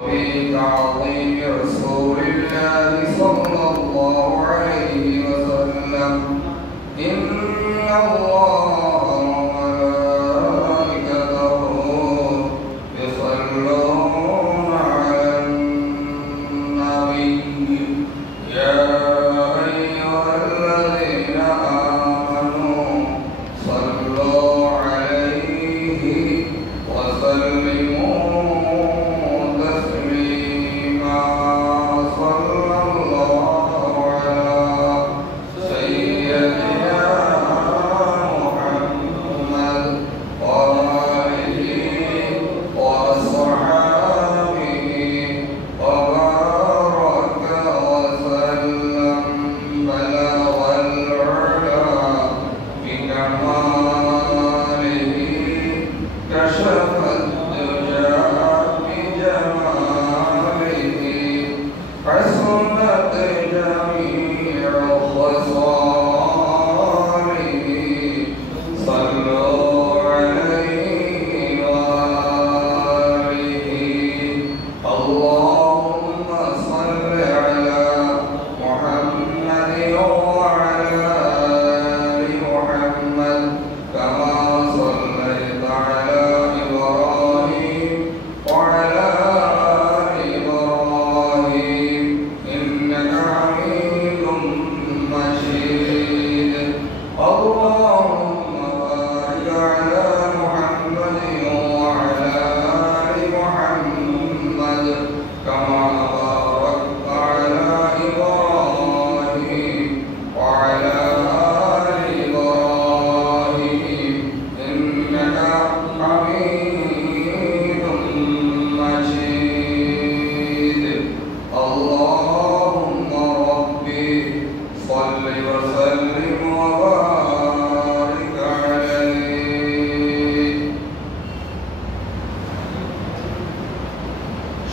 في تعظيم رسول الله صلى الله عليه وسلم إن الله وملائكته يصلون على النبي يا أيها الذين آمنوا صلوا عليه وسلموا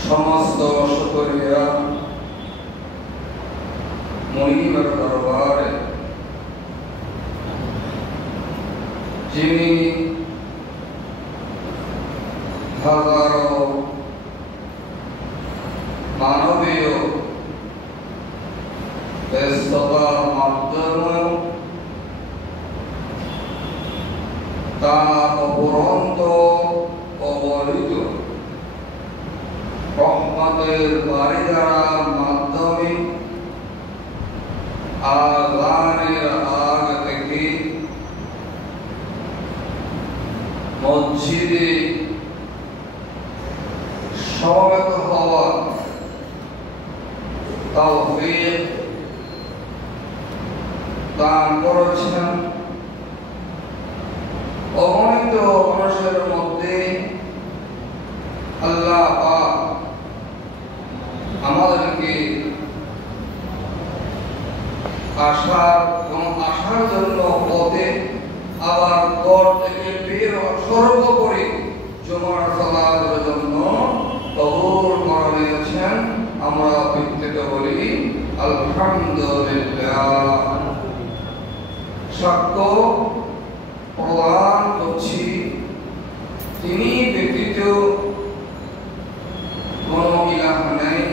সমস্ত শুকরিয়া মহিমার দরবারে যিনি হাজারো মানবীয় ব্যস্ততার মাধ্যমে তার অপরন্ত অবহিত রহমতের বারিধারার মাধ্যমে আযানের আগ থেকে মসজিদে সমবেত হওয়ার তৌফিক দান করেছেন। অগণিত মানুষের মধ্যে আল্লাহ পাক আমাদেরকে আসার জন্য পথে আবার ঘর থেকে বের সর্বোপরি জুমার সালাতের জন্য কবুল করে নিয়েছেন। আমরা প্রত্যেকে বলি আলহামদুলিল্লাহ। সাক্ষ্য প্রদান করছি তিনি ব্যতীত কোনো ইলাহ নাই,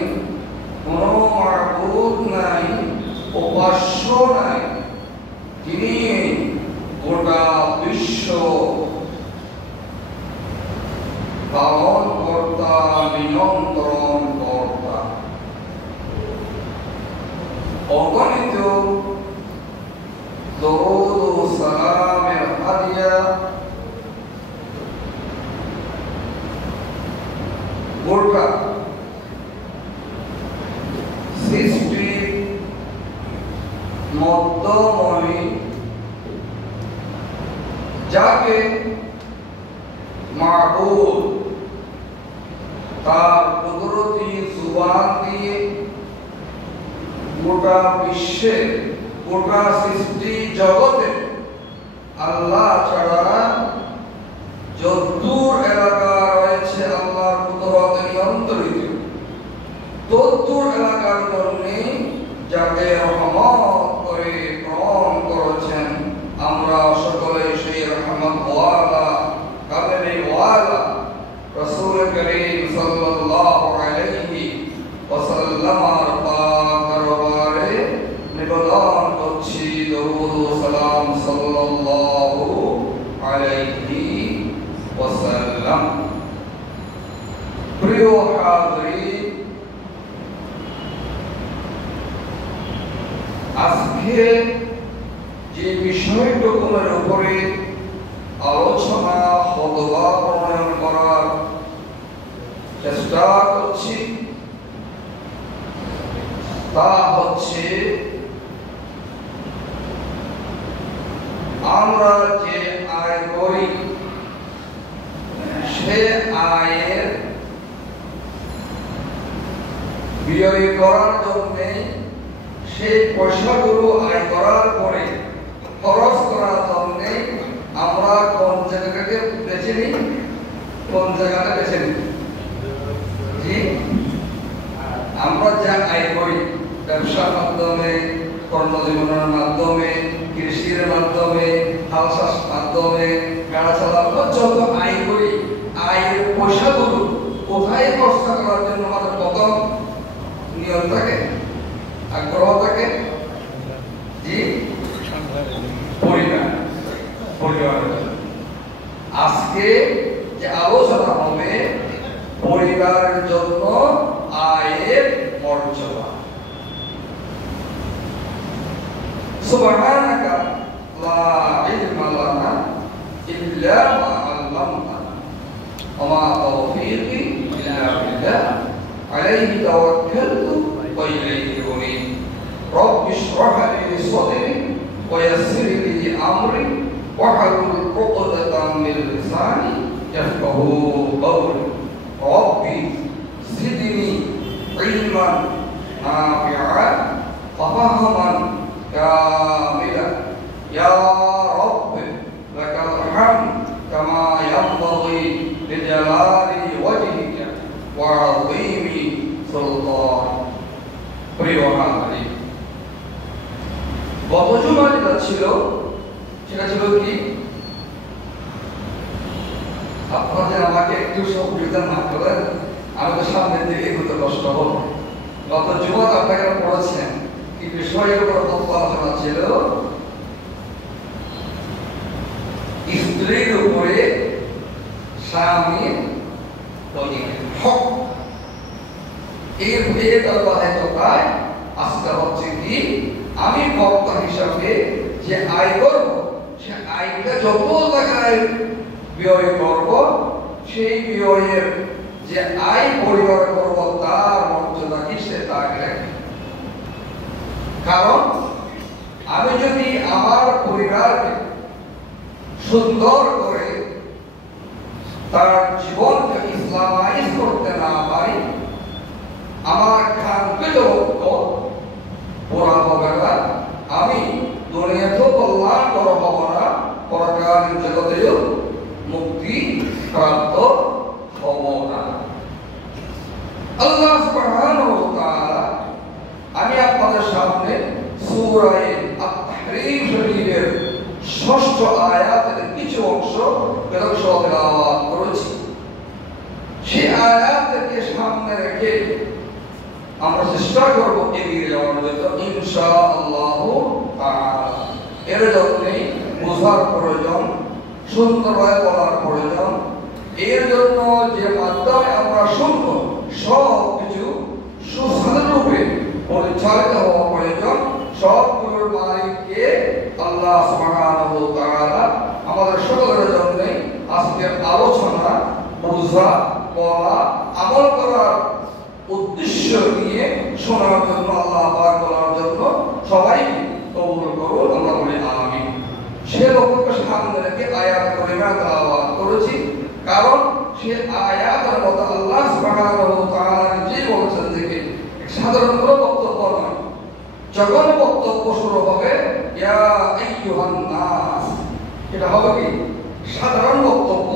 কোনো মাবুদ নাই, উপাস্য নাই। তিনি গোটা বিশ্ব পালন কর্তা, নিয়ন্ত্রণ কর্তা। অগণিত দরুদ ও সালামের হাদিয়া গোটা সৃষ্টি মধ্যমণি যাকে মাবুদ তার কুদরতি জুবান দিয়ে গোটা বিশ্বে, গোটা সৃষ্টি জগতে আল্লাহ ছাড়া যতদূর এলাকা রয়েছে আল্লাহর কুদরতে নিয়ন্ত্রিত, ততদূর এলাকার জন্য যাকে রহমত করে গ্রহণ করেছেন, আমরা সকলে সেই রহমত ওয়ালা কামেল ওয়ালা রাসূল করিম সাল্লাল্লাহু আলাইহি প্রিয় হাজরিন, আজকে যে বিষয়টুকুর উপরে আলোচনা অথবা প্রণয়ন করার চেষ্টা করছি তা হচ্ছে আমরা যে আয় করি সে আয়ের ব্যয় করার জন্য সেই পয়সাগুলো আয় করার পরে খরচ করার জন্য আমরা কোন জায়গাটাকে বেছে নিই, কোন জায়গাটা বেছে নিই? জি, আমরা যা আয় করি ব্যবসার মাধ্যমে, কর্মজীবনের মাধ্যমে, কৃষির মাধ্যমে, হাল চাষ মাধ্যমে, গাড়া চালানোর যত আয় করি, আয়ের পয়সাগুলো কোথায় খরচ করার জন্য আমাদের প্রথম নিয়ম থাকে, আগ্রহ থাকে? জি, পরিবার। আজকে যে আলোচনা হবে পরিবারের জন্য আয়ের মর্যাদা। সুবহানাকা লা ইলমা লানা ইল্লা মা আল্লামতানা ওয়া মা তাওফীকি ইল্লা বিল্লাহ আলাইহি তাওয়াক্কালতু ওয়া ইলাইহি উনীব। রব্বি ইশরাহ লি সাদরি ওয়া ইয়াসসির লি আমরি ওয়াহলুল উকদাতাম মিন লিসানি ইয়াফকাহু কওলি। রব্বি জিদনি ইলমান নাফিআন ওয়া ফাহমান كاملا يا رب لك الحمد كما ينبغي لجلال وجهك وعظيم سلطانك। প্রিয় হাজরিন, গত জুমায় যেটা ছিল সেটা ছিল কি? আপনাদের আমাকে একটু সহযোগিতা না করেন আমি তো সামনের দিকে এগোতে কষ্ট হবো। গত জুমায় আপনাকে পড়েছেন কি বিষয়ের উপর আলোচনা ছিল? স্ত্রীর উপরে স্বামীর হক। এর ধারাবাহিকতায় আজকে হচ্ছে কি, আমি বক্তা হিসাবে যে আয় করব সে আয়টা যত জায়গায় ব্যয় করব সেই ব্যয়ের যে আয় পরিবার করব তার মর্যাদা কি সে তাকে রাখি। কারণ আমি যদি আমার পরিবারকে সুন্দর করে তার জীবনকে ইসলামাইজ করতে না পারি, আমার কাঙ্ক্ষিত লক্ষ্য পুরা হবে না, আমি দুনিয়াতেও কল্যাণকর হব না, পরকালীন জগতেও মুক্তি প্রাপ্ত হব না। আল্লাহ সুবহানাহু ওয়া তাআলা আমি আপনাদের সামনে সূরা আত-তাহরীম শরীফের ৬ষ্ঠ আয়াতের কিছু অংশ তেলাওয়াত করেছি। সেই আয়াতকে সামনে রেখে আমরা চেষ্টা করব এগিয়ে যাওয়ার জন্য ইনশাআল্লাহ তাআলা। এর জন্যই বোঝার প্রয়োজন, সুন্দরভাবে বলার প্রয়োজন। এর জন্য যে মাধ্যমে আমরা শুনব সব কিছু সুসারূপে পরিচালিত হওয়া প্রয়োজন। সবগুলোর মালিককে আল্লাহ সুবহানাহু ওয়া তাআলা। আমাদের সকলের জন্য আজকের আলোচনা বোঝা, বলা, আমল করার উদ্দেশ্য নিয়ে শোনার জন্য, আল্লাহ পাক বলার জন্য সবাই কবুল করুন, আমরা বলি আমিন। সে লক্ষ্যকে সামনে রেখে আয়াত কারিমা তেলাওয়াত করেছি, কারণ সে আয়াতের মধ্যে আল্লাহ সুবহানাহু ওয়া তাআলা নিজেই বলেছেন যে সাধারণ কোনো বক্তব্য নয়। যখন বক্তব্য শুরু হবে ইয়া আইয়ুহান নাস, এটা হবে কি সাধারণ বক্তব্য।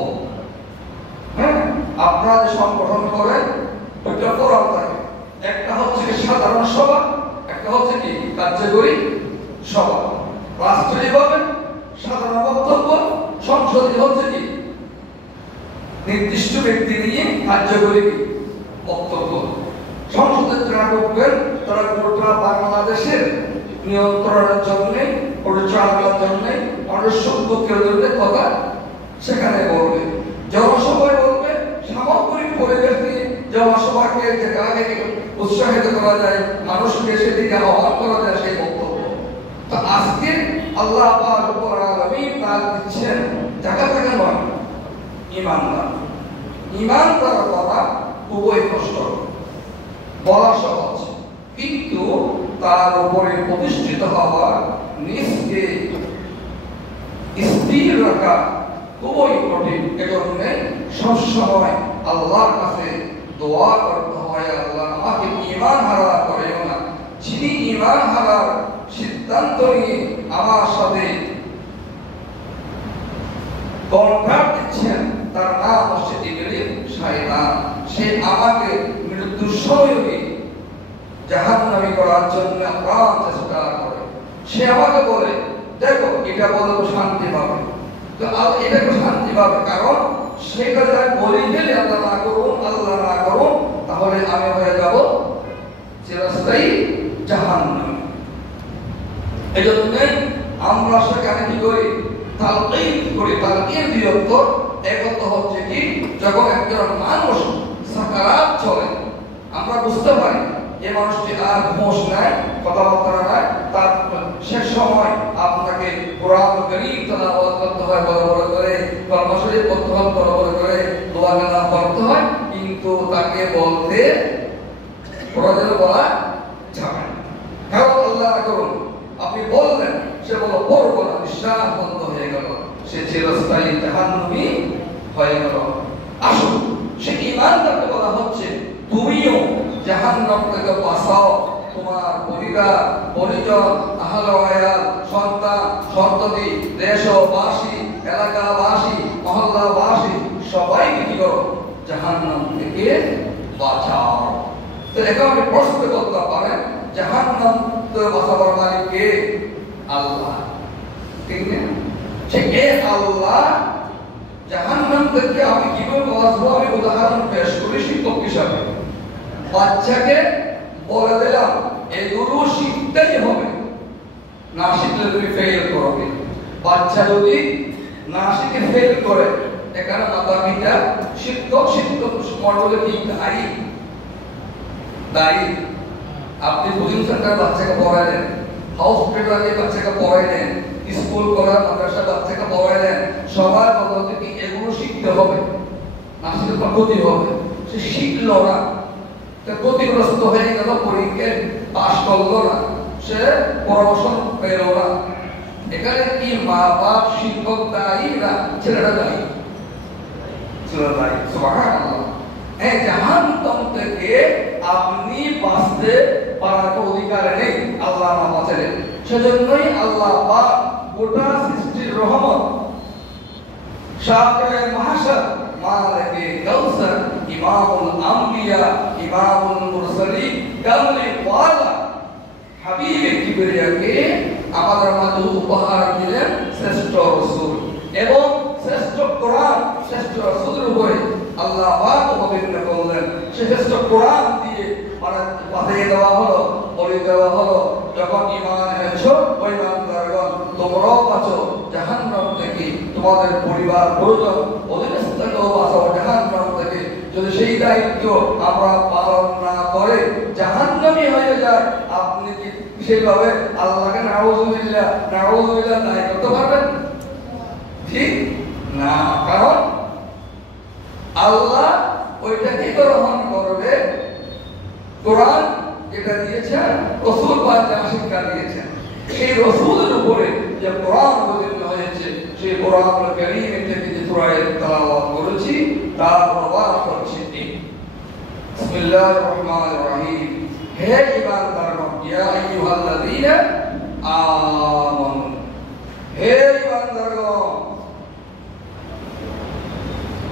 হ্যাঁ, আপনারা যে সংগঠন করেন ওইটা ফোরাম থাকে, একটা হচ্ছে সাধারণ সভা, একটা হচ্ছে কি কার্যকরী সভা। রাষ্ট্রীয় ভাবে সাধারণ বক্তব্য, সংসদীয় হচ্ছে কি নির্দিষ্ট ব্যক্তি নিয়ে কার্যকরী বক্তব্য। সংসদের যারা ঢুকবেন তারা গোটা বাংলাদেশের নিয়ন্ত্রণের জন্য, পরিচালনার জন্য, মানুষের দুঃখের জন্য কথা সেখানে বলবে, জনসভায় বলবে, সামগ্রিক পরিবেশ নিয়ে যেমন সবাইকে যেভাবে উৎসাহিত করা যায়, মানুষকে সেদিকে আহ্বান করা যায়, সেই বক্তব্য। তো আজকে আল্লাহ পাক রব্বুল আলামিন তার দিচ্ছেন জায়গা থেকে নয়, ঈমানদার। ঈমানদার করা খুবই কষ্ট, বলা সহজ, কিন্তু তার উপরে প্রতিষ্ঠিত হওয়া, নিজকে স্থির রাখা খুবই কঠিন। এজন্য সবসময় আল্লাহর কাছে দোয়া করতে হয়, আল্লাহ আমাকে ঈমান হারা করিও না। যিনি ঈমান হারার সিদ্ধান্ত নিয়ে আমার সাথে কন্ট্রাক্ট দিচ্ছেন, তার নাম হচ্ছে ইবলিস শয়তান। সে আমাকে মৃত্যুর সময়ে জাহান্নামী করার জন্য প্রাণ চেষ্টা করে। সে আমাকে বলে, দেখো এটা বলবো শান্তি পাবে, তো এটা শান্তি পাবে, কারণ সেটা যারা বলি ফেলে আল্লাহ না করুন, আল্লাহ না করুন, তাহলে আমি হয়ে যাব চিরস্থায়ী জাহান্নামী। এই জন্য আমরা সেখানে কি করি, তালকিন করি। তালকিন দিয়ত একত হচ্ছে কি, যখন একজন মানুষ সাকারাত চলে, আমরা বুঝতে পারি যে মানুষটি আর হুঁশ নাই, কথাবার্তা নাই, তার শেষ সময় আপনাকে কোরআন কারীম তেলাওয়াত করতে হয় বড় বড় করে, কলমা শরীফ পড়তে হয় বড় বড় করে, দোয়া কালাম পড়তে হয়, কিন্তু তাকে বলতে প্রয়োজন বলা যাবে না। কারণ আল্লাহ করুন, আপনি বললেন, সে বলো পড়বো না, নিঃশ্বাস বন্ধ হয়ে গেল, সে চিরস্থায়ী জাহান্নামী হয়ে গেল। আসুন, সে ঈমানদারকে বলা হচ্ছে তুমিও জাহান্নাম থেকে বাঁচাও, তোমার পরিবার, পরিজন, আহলে ওয়ায়াল, সন্তান, সন্ততি, দেশবাসী, এলাকাবাসী, মহল্লাবাসী সবাইকে কি করো, জাহান্নাম থেকে বাঁচাও। তো এখন আপনি প্রশ্ন করতে পারেন, জাহান্নাম থেকে বাঁচাবার মালিক কে? আল্লাহ, ঠিক না? সে কে আল্লাহ? জাহান্নাম থেকে আমি কিভাবে বাঁচবো, আমি উদাহরণ পেশ করি শিক্ষক হিসাবে। বাচ্চাকে বলে দিলাম এগুলো শিখতেই হবে, না শিখলে তুমি ফেল করবে। বাচ্চা যদি না শিখে ফেল করে, এখানে মাতা পিতা, শিক্ষক মণ্ডলে কি দায়ী? দায়ী। আপনি কোচিং সেন্টার বাচ্চাকে পড়াইলেন, হসপিটালে বাচ্চাকে পড়াইলেন, স্কুল করার মাদ্রাসা বাচ্চাকে পড়াইলেন, সবার বদলে কি এগুলো শিখতে হবে, না শিখলে তো ক্ষতি হবে। সে শিখলো না, ক্ষতিগ্রস্ত হয়ে গেল, পরীক্ষায় পাশ করলো না, সে প্রমোশন পেল না। এখানে কি মা বাপ, শিক্ষক দায়ী না ছেলেটা দায়ী? ছেলেটা দায়ী। সুবহানাল্লাহ। এই জাহান্নাম থেকে আপনি বাঁচতে পারার অধিকার নেই, আল্লাহ না বাঁচালেন। সেজন্যই আল্লাহ পাক গোটা সৃষ্টির রহমত, শাফিঈ মাহশার, মালিকে কাউসার, ইমামুল আম্বিয়া, ইমামুল মুরসালিন, কামলি ওয়ালা হাবিবে কিবরিয়াকে আমাদের মাঝে উপহার দিলেন শ্রেষ্ঠ রাসূল এবং শ্রেষ্ঠ কোরআন, শ্রেষ্ঠ রাসূলের উপরে আল্লাহ পাক অবতীর্ণ করলেন। শ্রেষ্ঠ কোরআন দিয়ে পাঠিয়ে দেওয়া হলো, বলে দেওয়া হলো, যখন ঈমান এনেছো ওই ঈমানদারগণ তোমরাও বাঁচো জাহান্নাম থেকে, তোমাদের পরিবার পরিজন অধীনস্থকেও বাঁচাও জাহান্নাম থেকে। যদি সেই দায়িত্ব আমরা পালন না করে জাহান্নামী হয়ে যায়, আপনি কি সেইভাবে আল্লাহকে নাউযুবিল্লাহ দায়ী করতে পারবেন? ঠিক না, কারণ আল্লাহ ওইটাকে গ্রহণ করবে। কোরআন যেটা দিয়েছেন, রাসূল যা শিক্ষা দিয়েছেন, সেই রাসূলের উপরে যে কোরআন অবতীর্ণ হয়েছে, সেই কোরআনুল কারীম থেকে যে সূরা তেলাওয়াত করেছি তার প্রভাব হচ্ছে এই। বিসমিল্লাহির রহমানির রহিম। হে ঈমানদারগণ, ইয়া আইয়ুহাল্লাযীনা আমানু, হে ঈমানদারগণ,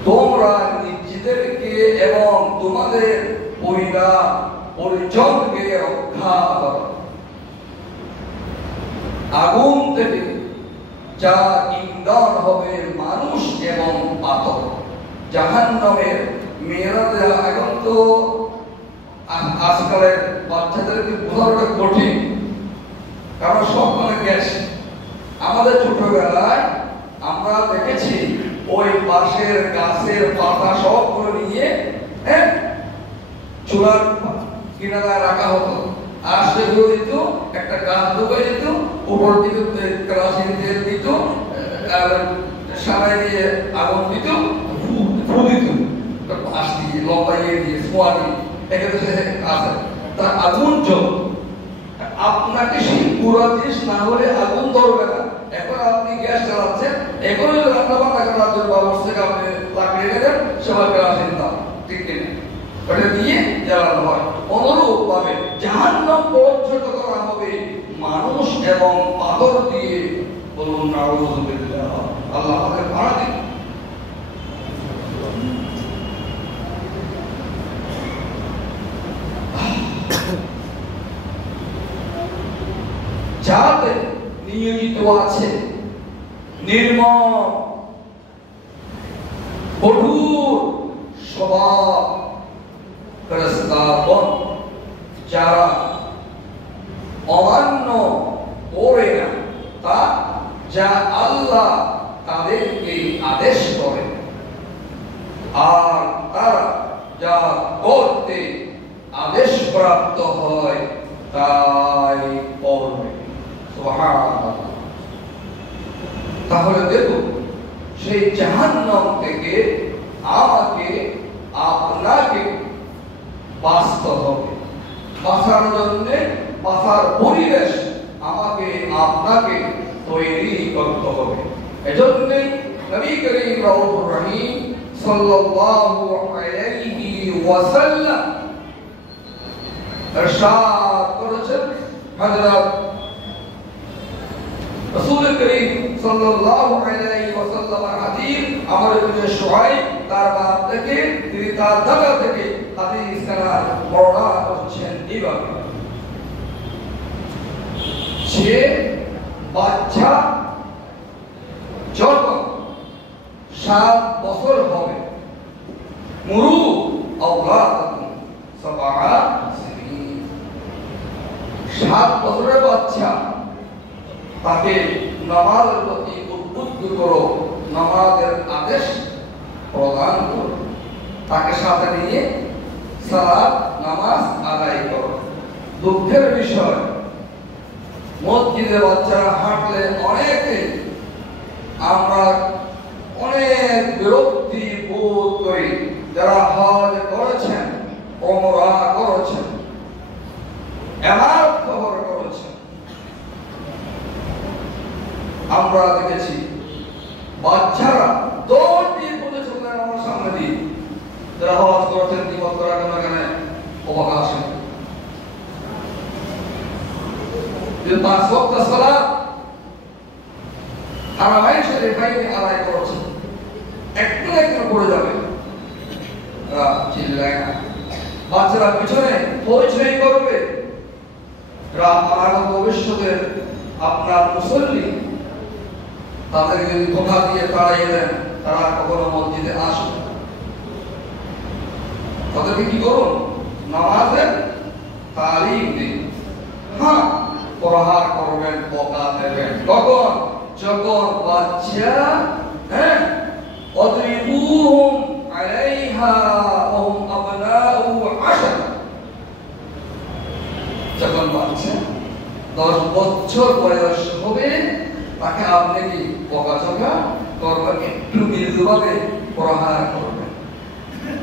তোমরা নিজেদেরকে এবং তোমাদের পরিবার পরিজনকে রক্ষা করো আগুন থেকে, যা ইন্ধন হবে মানুষ এবং পাথর। জাহান্নামের মেয়েরা, এখন তো আজকালের বাচ্চাদেরকে বোঝানোটা কঠিন, কারণ সব মানে গ্যাস। আমাদের ছোটবেলায় আমরা দেখেছি ওই পাশের গাছের পাতা সবগুলো নিয়ে চুলার কিনারায় রাখা হতো, আর সেগুলো দিত একটা গাছ ঢুকে যেত, উপর দিকে কেরোসিন তেল দিত, সারাই দিয়ে আগুন দিত, ফু দিত, পাশ দিয়ে লম্বা দিয়ে সোয়া দিয়ে এক্ষেত্রে আছে তার আগুন জ্বল। আপনাকে সেই পুরো জিনিস না হলে আগুন ধরবে না। এখন আপনি গ্যাস চালাচ্ছেন, এখন রান্না বান্না করার জন্য ব্যবস্থা থেকে আপনি লাকড়ি নেবেন, সবাই কেরোসিন দাম, ঠিক কিনা? ওটা দিয়ে জ্বালানো হয়। অনুরূপ ভাবে জাহান্নাম প্রজ্বলিত করা হবে মানুষ এবং পাথর দিয়ে। বলুন নাউযুবিল্লাহ, আল্লাহ আমাদের পাড়া দিন। যাতে নিয়োজিত আছে নির্মম কঠোর স্বভাব ফেরেশতাগণ, যারা অমান্য করে না তা যা আল্লাহ তাদেরকে আদেশ করেন, আর তারা যা করতে আদেশ প্রাপ্ত হয় তাই করবে। সুবহানাল্লাহ। তাহলে দেখুন, সেই জাহান্নাম থেকে আমাকে আপনাকে বাঁচতে হবে। বাঁচার জন্য বাঁচার পরিবেশ আমাকে আপনাকে তৈরি করতে হবে। এজন্য নবী করিম রাউফুর রহিম সাল্লাল্লাহু আলাইহি ওয়াসাল্লাম ইরশাদ করেছেন, হযরত রাসূল করিম সাল্লাল্লাহু আলাইহি ওয়াসাল্লামের হাদিস আমর ইবনে শুআইব তার বাপ থেকে, তিনি তার দাদা থেকে হাদিস কানার বর্ণনা করছেন এইভাবে, যে বাচ্চা যখন 7 বছর হবে, মুরু আওলাদাকুম সাবআ সিনিন, 7 বছরের বাচ্চা তাকে নামাজের প্রতি উদ্বুদ্ধ করো, নামাজের আদেশ প্রদান করো, তাকে সাথে নিয়ে সালাত নামাজ আদায় করো। দুঃখের বিষয়, মসজিদে বাচ্চারা হাঁটলে অনেকে আমরা অনেক বিরক্তি বোধ করি, যারা হজ করেছেন, ওমরা করেছেন, ইমারত কবর করেছেন, আমরা দেখেছি বাচ্চারা দৌড় দিয়ে পড়ে চলে আমার সামনে দিয়ে, যারা হজ করেছেন নিয়ত করার জন্য এখানে অবকাশ নেই। যে 5 ওয়াক্ত সালাত হারামাইন শরীফাইনে আদায় করেছেন, একটু পড়ে যাবে, চিল্লায় না, বাচ্চারা পিছনে হইচই করবে, আমার ভবিষ্যতের আপনার মুসল্লি, তাদের যদি কথা দিয়ে তাড়াইয়ে দেন, তারা কখনো মসজিদে আসবে। তাদেরকে কি করুন? নামাজের তালিম দিন। হ্যাঁ, প্রহার করবেন, বকা দেবেন। কখন? যখন বাচ্চা অদ্রিবুহুম আলাইহা ওহুম আবনাউ 10, যখন বাচ্চা 10 বছর বয়স হবে, তাকে আপনি কি বকাঝকা করবেন, একটু মৃদুভাবে প্রহার করবেন,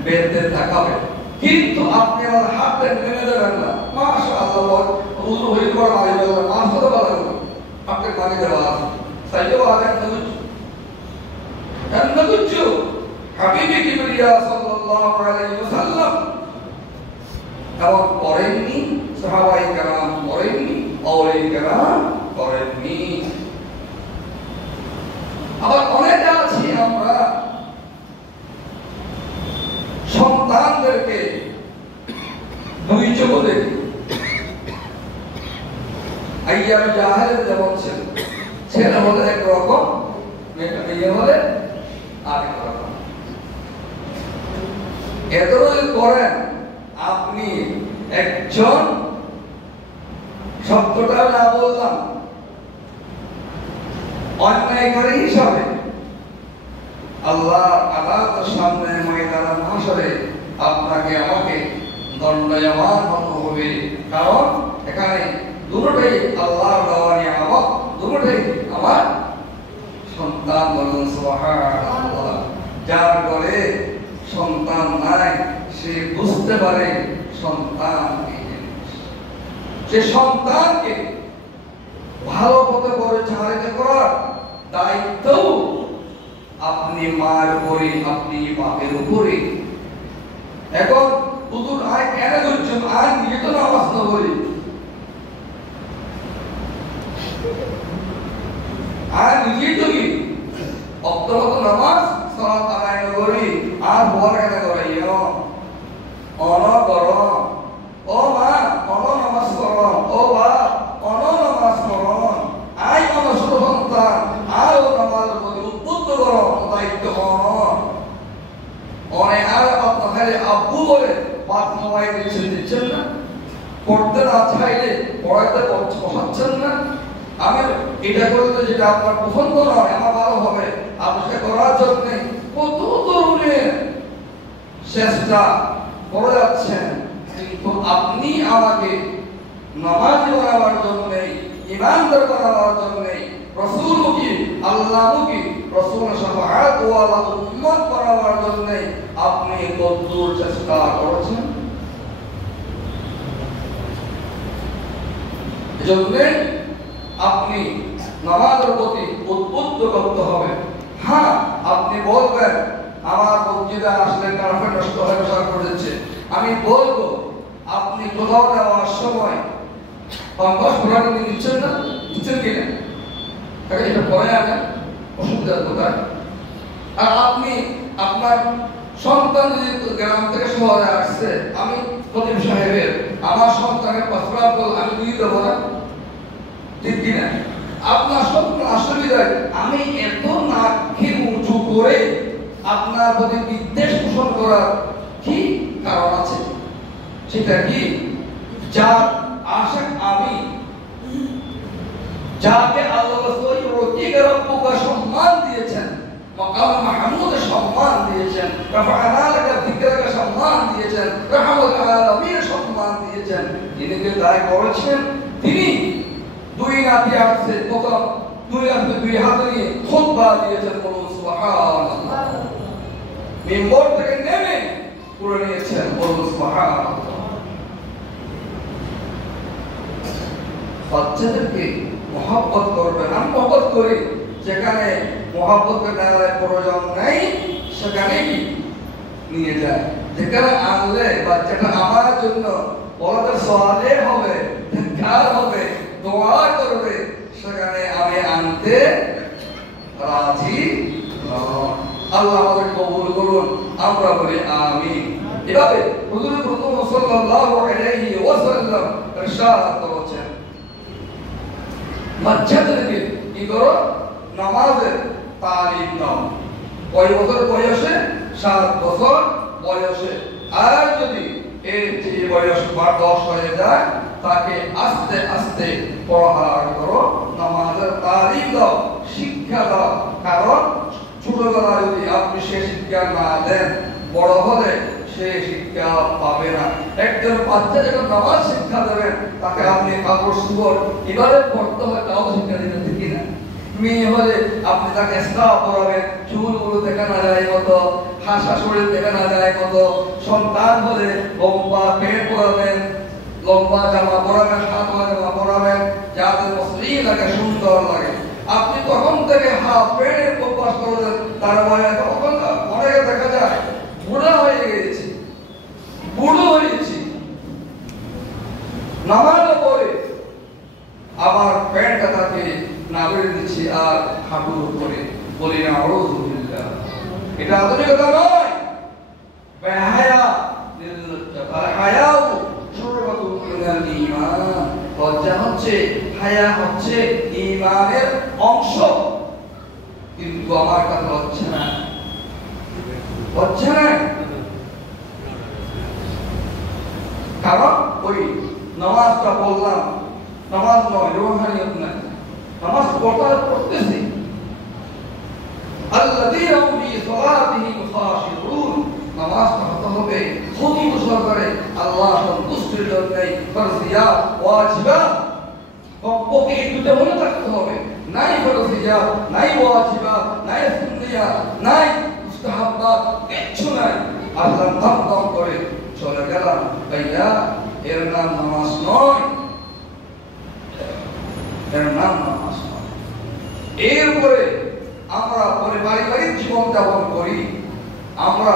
বেঁধে দেখাবেন, কিন্তু আপনি আমার হাতে নেমে দেবেন না। মাশাআল্লাহ, উযু হইতে পারে মারি বললেন, মাসুদ বলা হলো আপনি মারি দেওয়া আছে সাইয়্যিদ আলেন নবুজ্জু হাবিবি কিবরিয়া সাল্লাল্লাহু আলাইহি ওয়াসাল্লাম এমন করেননি, সাহাবায়ে কেরাম করেননি, আউলিয়া কেরাম করেননি। আবার অনেকে আছি আমরা সন্তানদেরকে 2 চোখ দেখি। আইয়ামে জাহেলে যেমন ছিল, ছেলে হলে একরকম, মেয়ে হলে আরেক রকম। এত করেন আপনি একজন, শব্দটা না বললাম, অন্যায়কারী হিসাবে আল্লাহ আদালতের সামনে ময়দানে মাহশরে আপনাকে আমাকে দণ্ডায়মান হতে হবে। কারণ এখানে দুটোটাই আল্লাহর দেওয়া নিয়ামত, দুটোটাই আমার সন্তান। বলুন সুবহানাল্লাহ। যার ঘরে সন্তান নাই সে বুঝতে পারে সন্তান কি জিনিস। সে সন্তানকে ভালো পথে পরিচালিত করার দায়িত্ব আপনি মার উপরে, আপনি বাপের উপরে। এখন হুজুর আয় কেন করছেন? আয় নিজে তো নামাজ না বলি, আর নিজেই তো কি অক্তমত নামাজ সালাত আদায় করি, আর বল কেন করাইও অনগর ও মা অন নামাজ কর, ও বাপ অন নামাজ কর, আই মানুষের সন্তান আর ও নামাজের প্রতি উদ্বুদ্ধ কর, দায়িত্ব অনেক। আর আপনার খালি আব্বু বলে বাপ মোবাইল দিচ্ছেন না, পড়তে না চাইলে পড়াইতে বসাচ্ছেন না। আমি এটা করতে যেটা আপনার পছন্দ নয়, আমার ভালো হবে, আপনি সেটা করার জন্য কত তরুণের চেষ্টা করে যাচ্ছেন, কিন্তু আপনি আমাকে নামাজি বানাবার জন্য, ইমানদার বানাবার জন্য, রাসূলকে আল্লাহকে রাসূলের শাফাআত ওয়ালা উম্মত বানাবার জন্য আপনি কতদূর চেষ্টা করেছেন? এজন্য আপনি নামাজের প্রতি উদ্বুদ্ধ করতে হবে। হ্যাঁ, আপনি বলবেন আমার মসজিদে আসলে কার্পেট নষ্ট হয়ে বসা করেছে, আমি বলবো আপনি কোথাও যাওয়ার সময় পঙ্কজ ফোরানি দিচ্ছেন না, দিচ্ছেন কিনা? এটা পরে আনেন, অসুবিধা কোথায়? আর আপনি আপনার সন্তান যদি গ্রাম থেকে শহরে আসছে, আমি খতিব সাহেবের আমার সন্তানের পাসপোর্ট আমি দিয়ে দেবো না, ঠিক কিনা? আপনার সন্তান অসুবিধায় আমি এত নাক খেয়ে উঁচু করে আপনার প্রতি বিদ্বেষ পোষণ করার কি কারণ আছে? সেটা কি? যার আশা আমি, যাকে আল্লাহ রাসূল রতিকে রব্বুকা সম্মান দিয়েছেন, মাকাম মাহমুদে সম্মান দিয়েছেন, রাফা'না লাকা যিকরাকা সম্মান দিয়েছেন, রাহমাতুল আলামিন সম্মান দিয়েছেন, যিনি কে দায় করেছেন তিনি দুই নাতি আসছে, প্রথম দুই নাতি দুই হাতে নিয়ে খুতবা দিয়েছেন, বলুন সুবহানাল্লাহ। মিম্বর থেকে নেমে পুরো নিয়েছেন, বলুন সুবহানাল্লাহ। বাচ্চাদেরকে মহব্বত করবেন, আমি মহব্বত করি, যেখানে মহব্বতের নেওয়ার প্রয়োজন নেই সেখানে নিয়ে যায়, যেখানে আনলে বাচ্চাটা আমার জন্য বড়দের সোয়ালে হবে, ধিক্কার হবে, দোয়া করবে, সেখানে আমি আনতে রাজি নই। আল্লাহ আমাদের কবুল করুন, আমরা বলি আমিন। এভাবে হুজুর সাল্লাল্লাহু আলাইহি ওয়াসাল্লাম ইরশাদ করেছেন, বাচ্চাদেরকে কি করো? নামাজের তালিম দাও। কয় বছর বয়সে? 7 বছর বয়সে। আর যদি এর যে বয়স 10 হয়ে যায়, তাকে আস্তে আস্তে পড়ার করো, নামাজের তালিম দাও, শিক্ষা দাও। কারণ ছোটবেলায় যদি আপনি সে শিক্ষা না দেন, বড় হলে সে শিক্ষা পাবে না। একজন বাচ্চা যখন নামাজ শিক্ষা দেবেন, তাকে আপনি কাপড় সুবর ইবাদত করতে হয় তাও শিক্ষা দিবেন, ঠিক না? মেয়ে হলে আপনি তাকে স্কার্ফ পরাবেন, চুলগুলো দেখা না যায় মতো, হাসা শরীর দেখা না যায় মতো। সন্তান হলে লম্বা প্যান্ট পরাবেন, লম্বা জামা পরাবেন, হাতা জামা পরাবেন, যাতে মসৃণ লাগে, সুন্দর লাগে। আপনি তখন থেকে হাফ প্যান্টের অভ্যাস করলেন, তার মানে তখন অনেকে দেখা যায় বুড়া হয়ে গেছে, বুড়ো হয়েছি। নামাজের পরে আবার প্যান্টটা তাকে নাবের দিচ্ছি আর হাঁটুর উপরে, বলি না আউযুবিল্লাহ। এটা আধুনিকতা নয়, বেহায়া। হায়াউ শুরবাতুল মিনাল ঈমান। লজ্জা হচ্ছে, হায়া হচ্ছে ঈমানের অংশ, কিন্তু আমার কাছে হচ্ছে না, হচ্ছে না। কারণ ওই নামাজটা বললাম, নামাজ নয়, রুহানিয়ত না, নামাজ পড়তেছি। আল্লাযীনা হুম ফি সালাতিহিম খাশিউন, নামাজ পড়তে হবে খুবই সহকারে আল্লাহ সন্তুষ্টির জন্য ফরজিয়াত ওয়াজিবাত কমপক্ষে এই দুটো মনে থাকতে হবে নাই ফরজিয়াত নাই ওয়াজিবাত নাই সুন্নিয়াত নাই মুস্তাহাব্বাত কিচ্ছু নাই আল্লাহ দম করে চলে গেলাম ভাইয়া এর নাম নামাজ নয় এর নাম নামাজ নয় এর উপরে আমরা পারিবারিক জীবন যাপন করি আমরা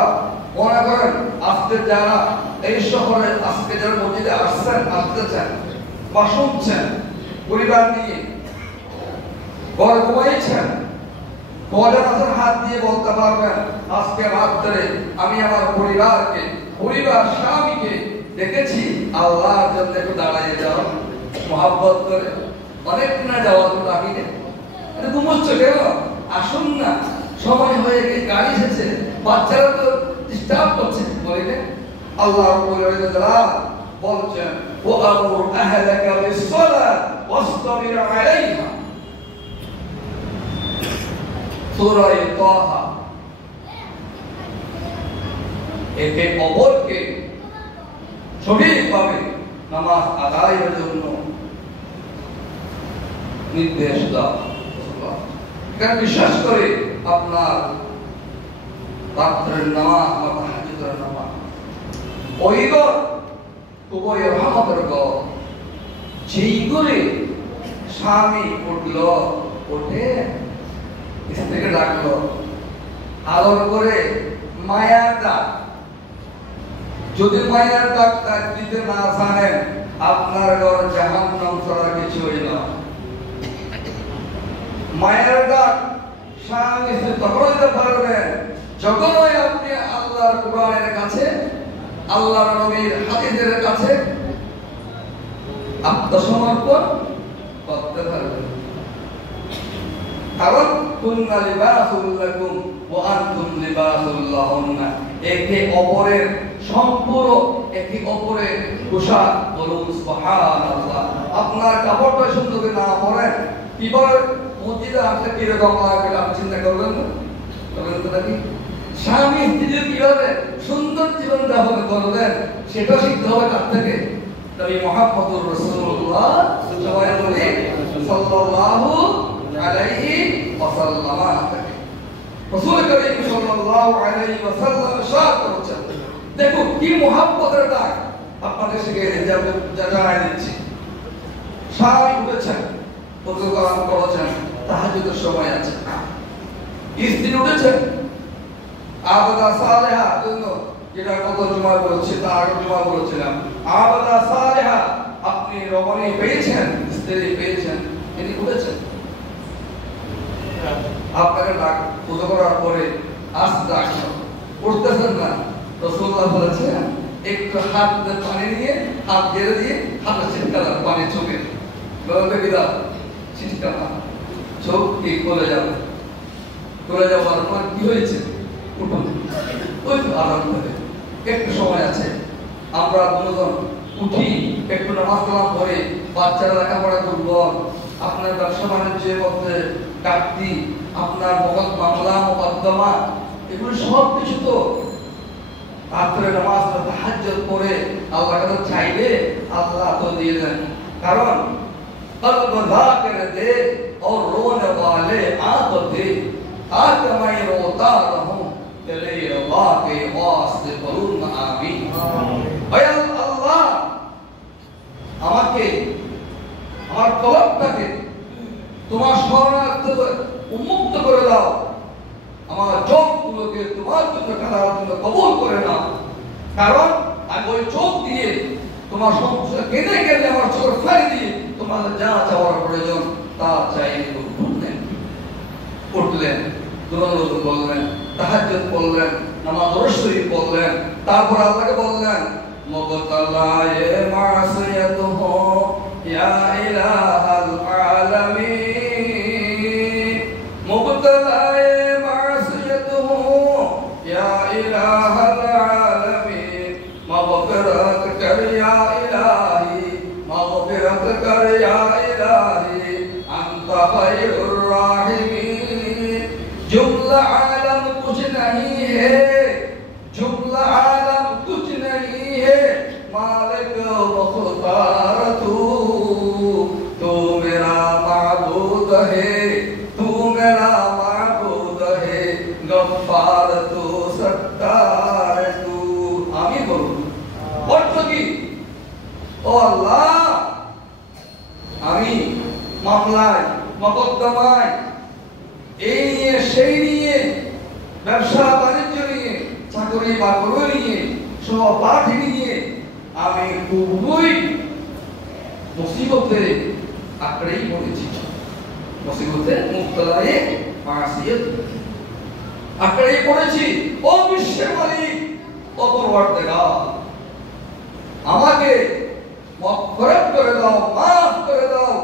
মনে করেন আজকে যারা এই শহরে আজকে যারা মসজিদে আসছেন আসতেছেন বা শুনছেন পরিবার নিয়ে ঘরে ঘুমাইছেন কজন হাত দিয়ে বলতে পারবেন আজকে রাত্রে আমি আমার পরিবার স্বামীকে দেখেছি আল্লাহর জন্য একটু দাঁড়াইয়ে যাও মহাব্বত করে অনেক না যাওয়া তো রাখিনি ঘুমোচ্ছ কেন আসুন না সময় হয়ে গেছে গাড়ি এসেছে বাচ্চারা তো ডিস্টার্ব করছে বলিলে আল্লাহ বলছেন ও আমুর আহলাকা বিসসালাত ওয়াসতাবির আলাইহা সূরা তাহা একে অপরকে সঠিকভাবে নামাজ আদায়ের জন্য নির্দেশ দাও এখানে বিশেষ করে আপনার রাত্রের নামাজ বা তাহাজ্জুদের নামাজ ওই ঘর খুবই রহমতের ঘর যেই ঘরে স্বামী উঠে স্ত্রীকে ডাকলো আদর করে মায়ার ডাক যদি মায়ার ডাক দিতে না জানেন আপনার ঘর জাহান্নাম ছাড়া কিছুই না মায়ের ডাক স্বামী স্ত্রী তখন দিতে পারবেন যখনই আপনি আল্লাহর কোরআনের কাছে আল্লাহর নবীর হাদিসের কাছে আত্মসমর্পণ করতে পারবেন কারণ কুন্না লিবাসুল লাকুম ওয়া আনতুম লিবাসুল লাহুন্না একে অপরের সম্পূরক একে অপরের পোশাক বলুন সুবহানাল্লাহ আপনার কাপড়টা সুন্দর করে না পরেন কিভাবে মসজিদে আসলে কিরকম লাগবে আপনি চিন্তা করবেন না নাকি স্বামী স্ত্রী কিভাবে সুন্দর জীবন যাপন করবেন সেটা শিখতে হবে কার থেকে নবী মুহাম্মদুর রাসূলুল্লাহ সাল্লাল্লাহু আলাইহি ওয়াসাল্লাম থেকে রাসূল করিম সাল্লাল্লাহু আলাইহি ওয়াসাল্লাম ইরশাদ করেছেন দেখো কি মুহাব্বতের ডাক আপনাদের শিখে জানাই দিচ্ছি স্বামী উঠেছেন ওযু করেছেন তাহাজ্জুদের সময় আছে স্ত্রী উঠেছেন আবাদা সালেহা জন্য যেটা কত জুমা বলেছি তা আগে জুমা বলেছিলাম আবাদা সালেহা আপনি রমণী পেয়েছেন স্ত্রী পেয়েছেন তিনি উঠেছেন আপনাকে ডাক পুজো করার পরে আস্তে ডাকছেন উঠতেছেন না রাসূলুল্লাহ বলেছেন একটু হাত দিয়ে পানি নিয়ে হাত গেড়ে দিয়ে হাতে ছিটকা দাও পানি চোখে বলতে কি দাও ছিটকা দাও চোখ কি করে যাওয়ার পর কি হয়েছে উঠুন ওই তো আরাম করে একটু সময় আছে আমরা দুজন উঠি একটু নামাজ কালাম করে বাচ্চারা লেখাপড়া দুর্বল আপনার ব্যবসা বাণিজ্যের মধ্যে কাটতি আপনার মগজ মামলা মোকদ্দমা এগুলো সব কিছু তো রাত্রে নামাজ তাহাজ্জুদ পড়ে আল্লাহর কাছে চাইলে আল্লাহ তো দিয়ে দেন কারণ কলব যাকির দে और रोने वाले आंख दे आज मैं रोता रहूं तेरे अल्लाह के वास्ते बोलूं आमीन ভাই আল্লাহ আমাকে আমার কলবটাকে তোমার শরণার্থে উন্মুক্ত করে দাও আমার চোখগুলোকে তোমার জন্য কাটার জন্য কবুল করে নাও কারণ আমি ওই চোখ দিয়ে তোমার সমস্যা কেঁদে কেঁদে আমার চোখ ফাড়ি দিয়ে তোমাদের যা চাওয়ার প্রয়োজন তা চাইলে উঠলেন দুরন্ত বললেন তাহাজ্জুদ পড়লেন নামাজ শরীফ পড়লেন তারপর আল্লাহকে বললেন মুবতালায়ে মাসিয়াতুহু ইয়া ইলাহাল আলামিন মুবতালায়ে মাসিয়াতুহু ইয়া ইলাহাল আলামিন মাগফিরাত কর ইয়া ইলাহি মাগফিরাত কর ইয়া ইলাহি আনতা খায়রুর राहिमीन जुमला आलम कुछ नहीं है जुमला मुख्तार तू मेरा माबूद है, तू मेरा माबूद है, गफ्फार तू सत्तार तू। आमीन बोलুন। অর্থ কি? ও আল্লাহ, আমি মামলায় মকদ্দমায় এই নিয়ে সেই নিয়ে, ব্যবসা বাণিজ্য নিয়ে, চাকরি বাকরি নিয়ে, সহপাঠী নিয়ে আমি খুবই মুসিবতে আঁকড়েই পড়েছি। মুসিবতে মুবতলায়ে মাসিয়াত আঁকড়েই পড়েছি। ও বিশ্বের মালিক, ও পরওয়ারদিগার, আমাকে মাফরত করে দাও, মাফ করে দাও।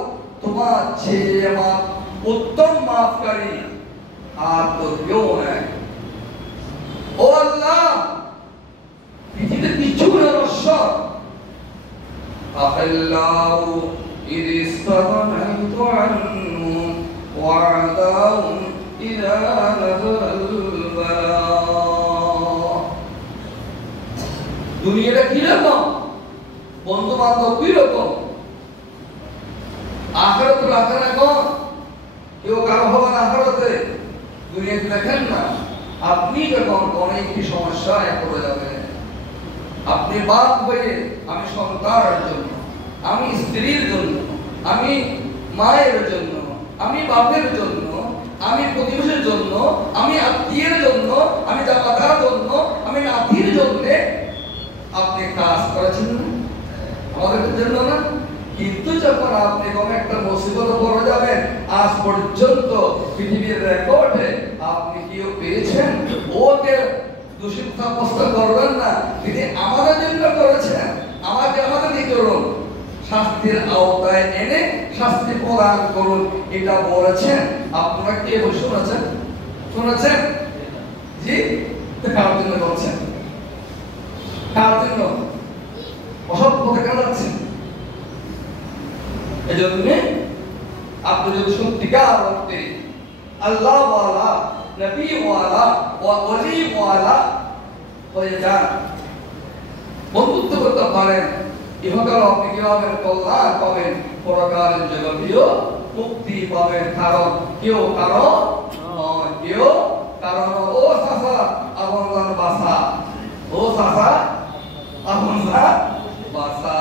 তোমার চেয়ে মাফ उत्तम माफकारी आप तो क्यों है? ओ अल्लाह, पृथ्वीতে কিছু নশ্বর। আল্লাহু ইরিস্তাগনাইতু আনহু ওয়া'দাহুম ইযা নাযাল বালা। দুনিয়াটা কি রকম, বন্ধু বান্ধব কি রকম, আখিরাত রাখার কোন কেউ কারো হবে না আখিরাতে। দুনিয়াতে দেখেন না, আপনি যখন কোন একটি সমস্যায় পড়ে যাবেন, আপনি বাপ হয়ে আমি সন্তানের জন্য, আমি স্ত্রীর জন্য, আমি মায়ের জন্য, আমি বাপের জন্য, আমি প্রতিবেশীর জন্য, আমি আত্মীয়ের জন্য, আমি জামাতার জন্য, আমি নাতির জন্য আপনি কাজ করেছেন না, আমাদের জন্য না। কিন্তু যখন আপনি কোন একটা মুসিবতে পড়ে যাবেন, আজ পর্যন্ত পৃথিবীর রেকর্ডে আপনি কি পেয়েছেন? ওকে দোষী সাব্যস্ত করবেন না, তিনি আমাদের জন্য করেছেন, আমাকে আমাদের কি করুন, শাস্তির আওতায় এনে শাস্তি প্রদান করুন, এটা বলেছেন। আপনারা কে শুনেছেন? শুনেছেন? জি, কার জন্য বলছেন? কার জন্য? অসভ্য কেন যাচ্ছেন? এজন্য আপনি যদি সত্যিকার অর্থে আল্লাহ ওয়ালা, নবী ওয়ালা, ওয়ালি ওয়ালা হয়ে যান, বন্ধুত্ব করতে পারেন, ইহকাল আপনি কি পাবেন? কল্যাণ পাবেন, পরকালের জগতেও মুক্তি পাবেন। কারণ কেউ কারণ কেউ কারণ ও সাসা আপন বাসা, ও সাসা আপন বাসা।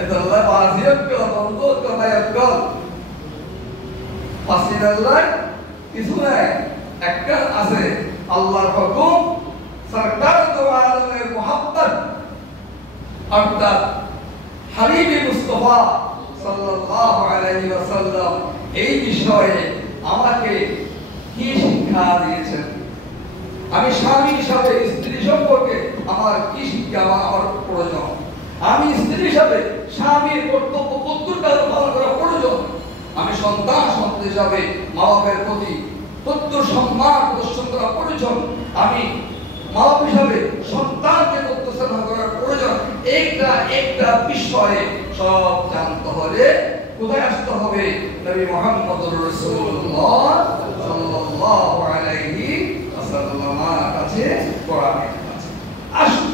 এটাল্লাহ বাজিয়ত কল, বন্ধু কমায়ত কল, ফাসিলাল্লাহ কিছু নাই, একটা আছে আল্লাহর হুকুম, সরকার দো আলমের মুহাব্বত, অর্থাৎ হাবিবে মুস্তাফা সাল্লাল্লাহু আলাইহি ওয়াসাল্লাম এই বিষয়ে আমাকে কি শিক্ষা দিয়েছেন, আমি স্বামী হিসাবে স্ত্রী সম্পর্কে আমার কি শিক্ষা আমার প্রয়োজন, আমি স্ত্রী হিসাবে স্বামীর কর্তব্য কতটুকু পালন করা প্রয়োজন, আমি সন্তান সন্ততি হিসাবে মা বাপের প্রতি কতটুকু সম্মান প্রদর্শন করা প্রয়োজন, আমি মা বাপ হিসাবে সন্তানকে কতটুকু করার প্রয়োজন। একটা একটা বিষয়ে সব জানতে হলে কোথায় আসতে হবে? নবী মুহাম্মদুর রাসূলুল্লাহ সাল্লাল্লাহু আলাইহি ওয়াসাল্লামের কাছে, কোরআনের কাছে আসুন।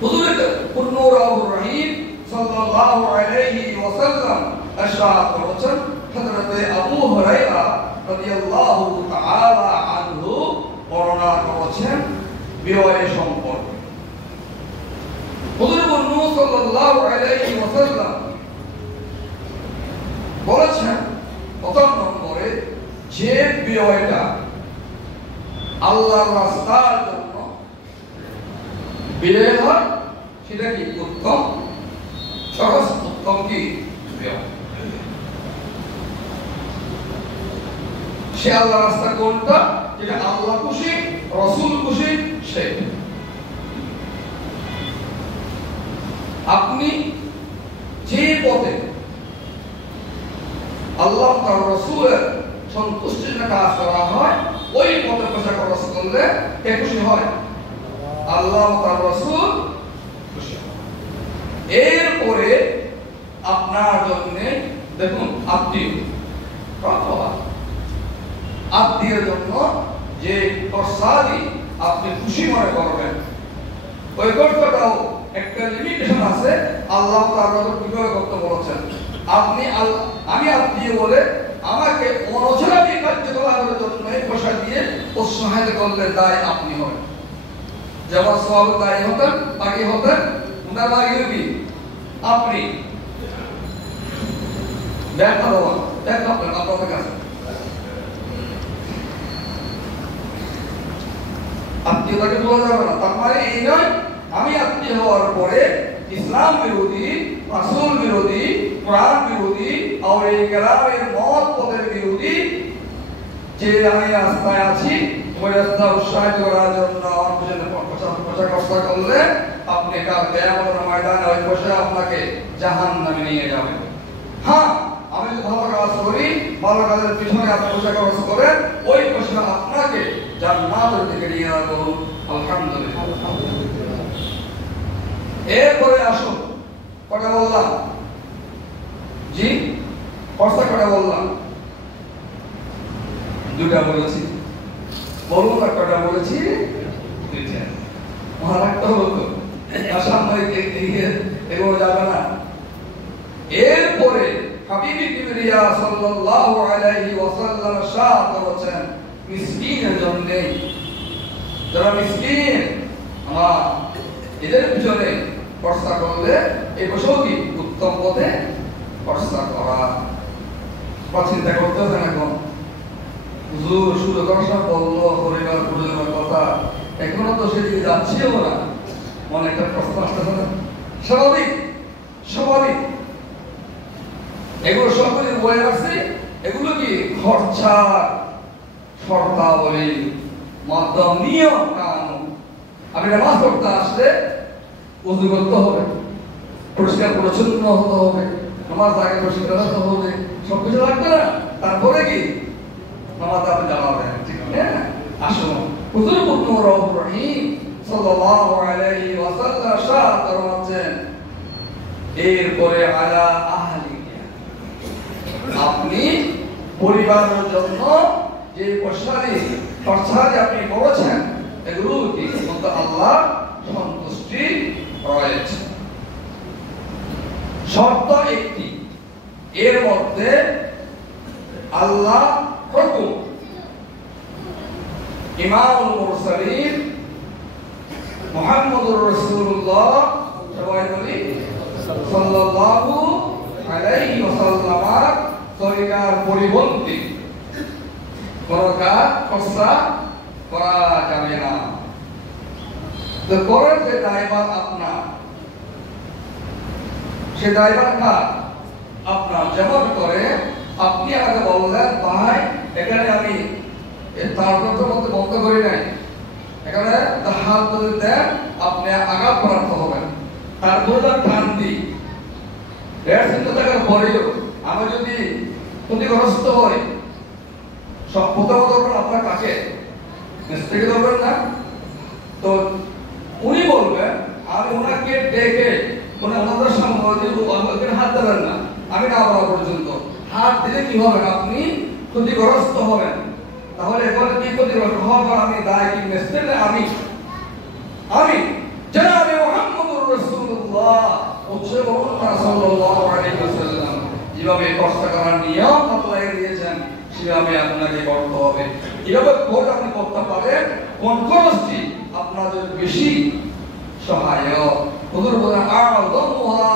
হুজুর কুল্লুর রহিম সাল্লাল্লাহু আলাইহি ওয়াসাল্লাম ইরশাদ করেছেন, হযরত আবু হুরায়রা রাদিয়াল্লাহু তাআলা আনহু বর্ণনা করেছেন বিবাহ সম্পর্কে। হুজুর কুল্লুর সাল্লাল্লাহু আলাইহি ওয়াসাল্লাম বলেছেন, প্রথম নম্বরে যে বিবাহটা আল্লাহর রাস্তার জন্য বিয়ে হয় সেটা কি উত্তম, সহজ উত্তম কি বিয়ে। সে আল্লাহ রাস্তা কোনটা? যেটা আল্লাহ খুশি, রাসূল খুশি, সে। আপনি যে পথে আল্লাহ তার রাসূলের সন্তুষ্টির জন্য কাজ করা হয়, ওই পথে পেশা খরচ করলে কে খুশি হয়? আল্লাহ তার রাসূল খুশি হয়। এরপরে আপনার জন্য দেখুন আত্মীয়, আত্মীয়ের জন্য যে প্রসাদী আপনি খুশি মনে করবেন, ওই কর্তটাও একটা লিমিটেশন আছে আল্লাহ তাআলা কিভাবে করতে বলেছেন। আমি আত্মীয় বলে আমাকে অনজরাবি কার্যকলাপের জন্য এই পয়সা দিয়ে উৎসাহিত করলে দায় আপনি হবেন। যেমন সওয়াব দায়ী হতেন, বাকি হতেন, উনার বাকি কি আপনি ব্যাখ্যা দেওয়া ব্যাখ্যা আপনাদের কাছে আত্মীয়তাকে বলা যাবে না। তার মানে এই নয় আমি আত্মীয় হওয়ার পরে ইসলাম বিরোধী, রাসূল বিরোধী, কোরআন বিরোধী, আউলিয়া কেরামের মত পদের বিরোধী যে আমি রাস্তায় আছি ওই রাস্তা উৎসাহিত করার জন্য আমার পিছনে প্রচার করলে আপনি কাল কিয়ামতের ময়দানে ওই পয়সা আপনাকে জাহান্নামে নিয়ে যাবে। হ্যাঁ, আমি যদি ভালো কাজ করি, ভালো কাজের পিছনে আপনি পয়সা খরচ করেন, ওই পয়সা আপনাকে জান্নাতের দিকে নিয়ে যাবে। বলুন আলহামদুলিল্লাহ। এরপরে আসুন, কটা বললাম? জি, কষ্ট কটা বললাম? দুটা বলেছি। বলুন না কটা বলেছি? দুইটা। মহারাষ্ট্র হতো সামনে এগোনো যাবে না। এরপরে হাবিবি কিবরিয়া সাল্লাল্লাহু আলাইহি ওয়াসাল্লাম শাহ করেছেন মিসকিনের জন্য। যারা মিসকিন এদের পিছনে খরচা করলে এই বসেও কি উত্তম পথে খরচা করা। চিন্তা করতে হবে না। এখন হুজুর শুরু করার সময় বললো পরিবার পরিবার কথা, এখনো তো সেদিকে যাচ্ছিও না, মনে একটা প্রশ্ন আসতেছে না? স্বাভাবিক স্বাভাবিক। এগুলো সবগুলি বয়ে রাখছে। এগুলো কি খরচা শর্তাবলী, মাধ্যম, নিয়ম কানুন। আপনি নামাজ পড়তে আসলে ওযু করতে হবে, পরিষ্কার পরিচ্ছন্ন হতে হবে, নামাজ আগে পরিষ্কার হতে হবে, সবকিছু লাগবে না? তারপরে কি নামাজ আপনি জানাবেন, ঠিক না? আসুন, হুজুর মুহাম্মদ রাসূলুল্লাহ সাল্লাল্লাহু আলাইহি ওয়াসাল্লাম শাহ ফরমাচ্ছেন এরপরে আলা আহলিকা, আপনি পরিবারের জন্য যে খরচা আপনি করেছেন এগুলো কি আল্লাহ সন্তুষ্টি রয়েছে। শর্ত একটি, এর মধ্যে আল্লাহ হুকুম ইমামুল মুরসালিন মুহাম্মদুর রাসূলুল্লাহ সাল্লাল্লাহু আলাইহি ওয়াসাল্লামের তরিকার পরিপন্থী কোনো কাজ খরচা করা যাবে না। তো করার যে দায়ভার আপনার, সে দায়ভার কার? আপনার। যেমন করে আপনি আমাকে বললেন ভাই এখানে আমি তারপর মধ্যে বন্ধ করি নাই, এখানে তার হাত ধরে দেন, আপনি আঘাত প্রাপ্ত হবেন। তারপরে তার টান দিই এর চিন্তা থাকার পরেও আমি যদি ক্ষতিগ্রস্ত হই, সব প্রথমত আপনার কাছে মিস্ত্রিকে ধরবেন না। তো উনি বলবেন, আমি ওনাকে ডেকে ওনাদের সামনে হাত দেবেন না, আমি না বলা পর্যন্ত। হাত দিলে কি হবেন? আপনি ক্ষতিগ্রস্ত হবেন। তাহলে এখন কি ক্ষতিগ্রস্ত হবেন? আমি দায় কি মিস্ত্রি? আমি জনাবে মুহাম্মদুর রাসূলুল্লাহ সাল্লাল্লাহু আলাইহি ওয়াসাল্লাম যেভাবে কষ্ট করার নিয়ম আল্লাহ দিয়েছেন সেভাবে আপনাকে করতে হবে। এভাবে করে আপনি করতে পারেন, কোন খরচটি আপনাদের বেশি সহায়ক। হুজুর বলেন আ'যামুহা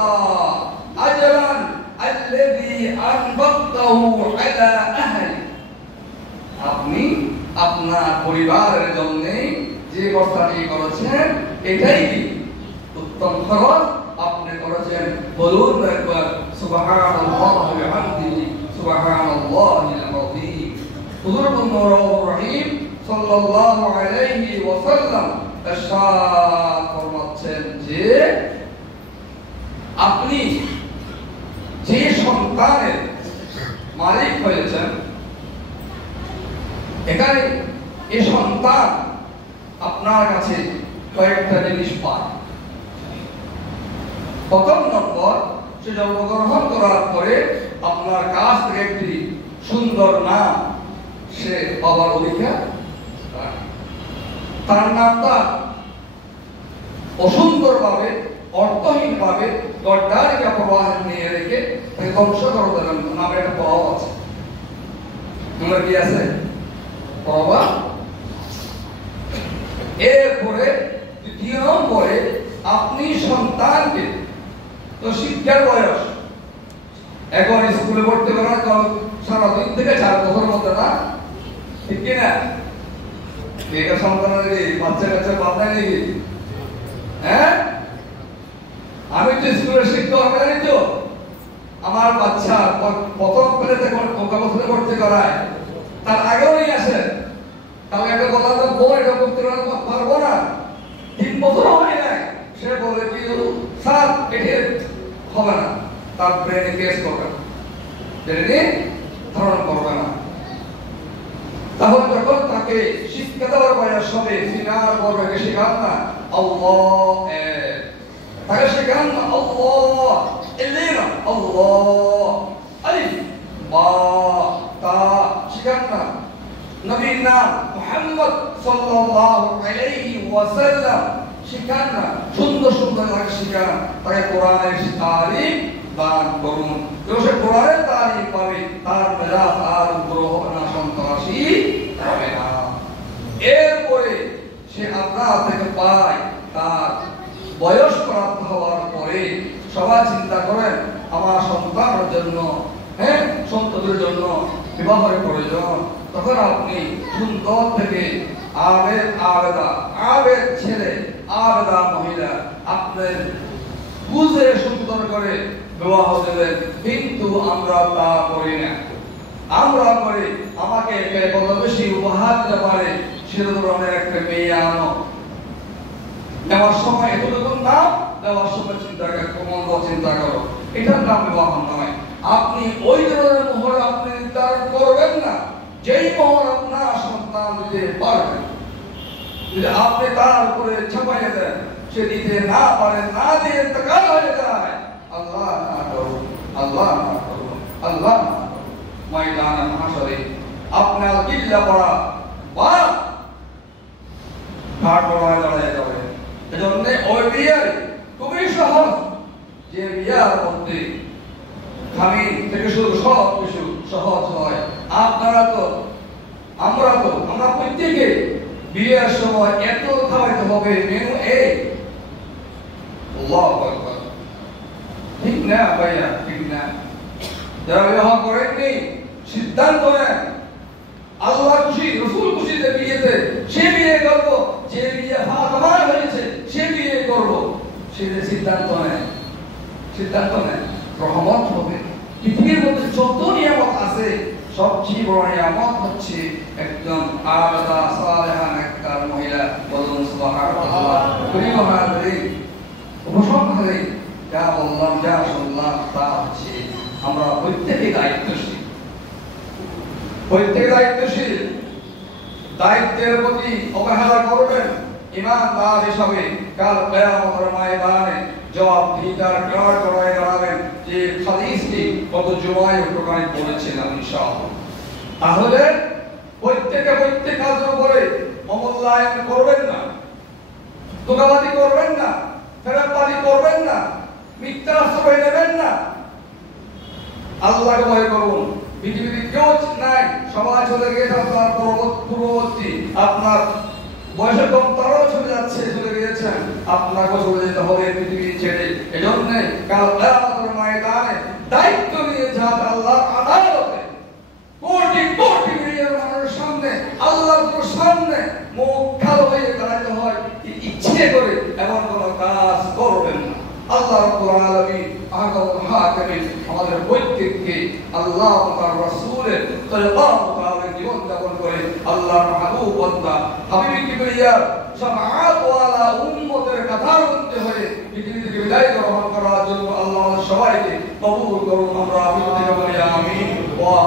আজরান আল্লাযী আনফাকতাহু আলা আহলি, আপনি আপনার পরিবারের জন্য যে কষ্টটি করেছেন এটাই কি উত্তম খরচ আপনি করেছেন। বলুন একবার সুবহানাল্লাহি ওয়া বিহামদিহি সুবহানাল্লাহিল আযীম। হুজুর মুহাম্মদ রহিম সাল্লাল্লাহু আলাইহি ওয়াসাল্লাম ইরশাদ ফরমাচ্ছেন যে আপনি যে সন্তানের মালিক হয়েছেন, এখানে এই সন্তান আপনার কাছে কয়েকটা জিনিস পায়। প্রথম নম্বর, সে জন্মগ্রহণ করার পরে আপনার কাছ থেকে একটি সুন্দর নাম সে পাওয়ার অধিকার। তার নামটা অসুন্দর ভাবে অর্থহীন ভাবে গড্ডারিকা প্রবাহ নিয়ে রেখে তাকে ধ্বংস করে দেবেন নামে একটা প্রভাব আছে। তোমার কি আছে প্রভাব? এরপরে দ্বিতীয় নম্বরে আপনি সন্তানকে, তো শিক্ষার বয়স এখন স্কুলে পড়তে পারে না, সারা 2 থেকে 4 বছরের মধ্যে না, ঠিক কিনা? এটা সন্তানের বাচ্চা কাচ্চা পাতা নেই। হ্যাঁ, আমি তো স্কুলের শিক্ষক জানি তো, আমার বাচ্চা প্রথম পেলেতে কত বছরে পড়তে করায় তার আগেও নিয়ে আসে, তাহলে একটা কথা তো বই এটা করতে পারবো না, 3 বছর হয় না, সে বলে কি স্যার এটা হবে না, তার ব্রেনে কেস করবে না, ব্রেনে ধারণ করবে না। তাহলে যখন তাকে শিক্ষা দেওয়ার বয়স হবে, সিনার বর্গকে শেখান না আল্লাহ, তাকে শেখান না আল্লাহ, এলিনা আল্লাহ, আলিফ বা তা শেখান না, নবীর নাম মুহাম্মদ সাল্লাল্লাহু আলাইহি ওয়াসাল্লাম শেখান না, সুন্দর সুন্দর লাগে শেখান, তাকে কোরআনের তালিম দান করুন। সে কোরআনের তালিম পাবে, তার মেজাজ আর গ্রহ হবে না, সন্ত্রাসী হবে না। এরপরে সে আপনার থেকে পায়, তার বয়স প্রাপ্ত হওয়ার পরে সবাই চিন্তা করেন আমার সন্তানের জন্য, হ্যাঁ সন্ততির জন্য বিবাহের প্রয়োজন, তখন আপনি সুন্দর থেকে আবেদ ছেলে, আবেদা মহিলা আপনার বুঝে সুন্দর করে বিবাহ দেবেন। কিন্তু আমরা তা করি না, আমরা করি আমাকে কত বেশি উপহার দিতে পারে সেটা ধরনের একটা মেয়ে আনো, নেওয়ার সময় এতটুকু নাম, দেওয়ার সময় চিন্তা করো, এটার নাম বিবাহ নয়। আপনি ওই ধরনের মোহর আপনি নির্ধারণ করবেন না যেই মোহর আপনার সন্তান দিতে পারবেন। যদি আপনি তার উপরে ছাপাইয়ে দেন, সে দিতে না পারে, না দিয়ে ইন্তেকাল হয়ে যায়, আল্লাহ না করুন, আল্লাহ না করুন, আল্লাহ না করুন, ময়দানে মাহশরে আপনার কিল্লা পড়া বা ঘাট পড়ায় দাঁড়িয়ে যাবে। এজন্য ওই বিয়ে খুবই সহজ, যে বিয়ার মধ্যে খামি থেকে শুরু সব কিছু সহজ হয়। আমরা প্রত্যেকে বিয়ের সময় এত খাওয়াইতে হবে, মেনু এই, আল্লাহু আকবার, ঠিক না ভাইয়া, ঠিক না? যারা বিবাহ করেননি সিদ্ধান্ত নেন আল্লাহ খুশি রাসূল খুশিতে বিয়েতে, সে বিয়ে করব, যে বিয়ে ফাতেমা হয়েছে সে বিয়ে করব, সে সিদ্ধান্ত নেন, রহমত হবে। পৃথিবীর মধ্যে যত নিয়ামত আছে সবচেয়ে বড় নিয়ামত হচ্ছে একজন আবেদা সালেহা নেককার মহিলা। বলুন সুবহানাল্লাহ। উপসংহারে যা বললাম, যা শুনলাম, তা হচ্ছে আমরা প্রত্যেকে দায়িত্বশীল, দায়িত্বের প্রতি অবহেলা করবেন ঈমানদার হিসাবে কাল কিয়ামতের ময়দানে জবাবদিহিতার কাঠ করায় দাঁড়াবেন। যে হাদিসটি গত জুমায় একটুখানি বলেছিলাম ইনশাআল্লাহ। তাহলে প্রত্যেক কাজের উপরে অমূল্যায়ন করবেন না, ধোঁকাবাজি করবেন না, ফেরাতবাজি করবেন না, মিথ্যা আশ্রয় নেবেন না, আল্লাহকে ভয় করুন। পৃথিবীতে কেউ নাই, সবাই চলে গেছে, আপনার পূর্ববর্তী, আপনার বয়সে কম তারাও চলে গিয়েছেন, আপনাকেও চলে যেতে হবে পৃথিবী ছেড়ে। এজন্য কাল কিয়ামতের ময়দানে দায়িত্ব নিয়ে যান আল্লাহর আদালতে, কোটি কোটি মিলিয়ন মানুষের সামনে, আল্লাহর সামনে মুখ কালো হয়ে দাঁড়াতে হয়, ইচ্ছে করে এমন কোন কাজ করবেন না। আল্লাহ রাব্বুল আলামিন আগামী হাকিমিন আমাদের প্রত্যেককে আল্লাহ তাআলা রাসূলের তরিকা মোতাবেক জীবন যাপন করে আল্লাহর মাহবুব বান্দা হাবিব কিবরিয়ার শাফাআত ওয়ালা উম্মতের কাতার মধ্যে হয়ে পৃথিবী থেকে বিদায় গ্রহণ করার জন্য আল্লাহ সবাইকে কবুল করুন। আমরা আমিন বলি আমিন ওয়া